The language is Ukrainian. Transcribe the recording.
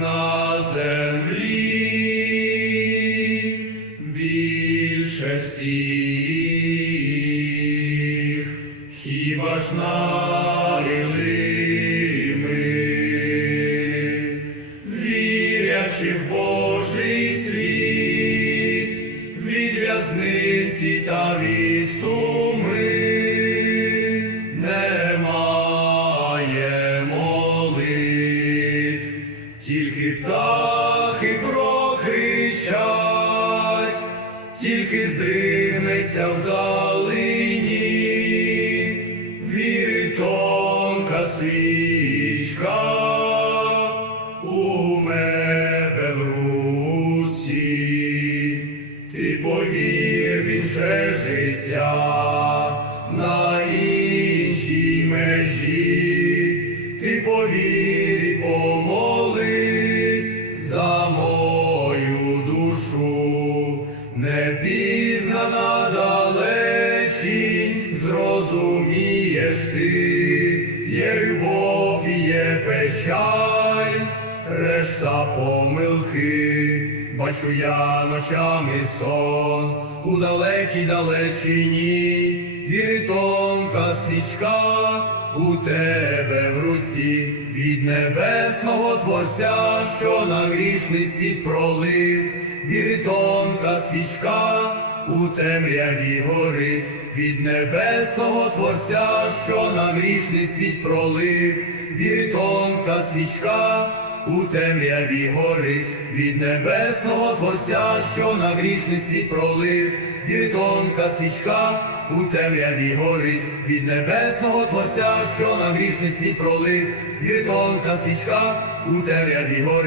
на землі. Більше всіх, хіба ж нарили ми, вірячи в Божий світ, від в'язниці та від суми птахи прокричать, тільки здринеться вдалині, віри тонка свічка у мене в ти повір в інше життя на іншій межі, ти повір далечінь, зрозумієш ти, є любов, є печаль, решта помилки, бачу я ночами сон у далекій далечині, віри тонка свічка у тебе в руці. Від небесного Творця, що на грішний світ пролив, віри тонка свічка у темряві горить від небесного Творця, що на грішний світ пролив, віри тонка свічка у темряві горить від небесного Творця, що на грішний світ пролив, віри тонка свічка у темряві горить від небесного Творця, що на грішний світ пролив, віри тонка свічка у темряві горить.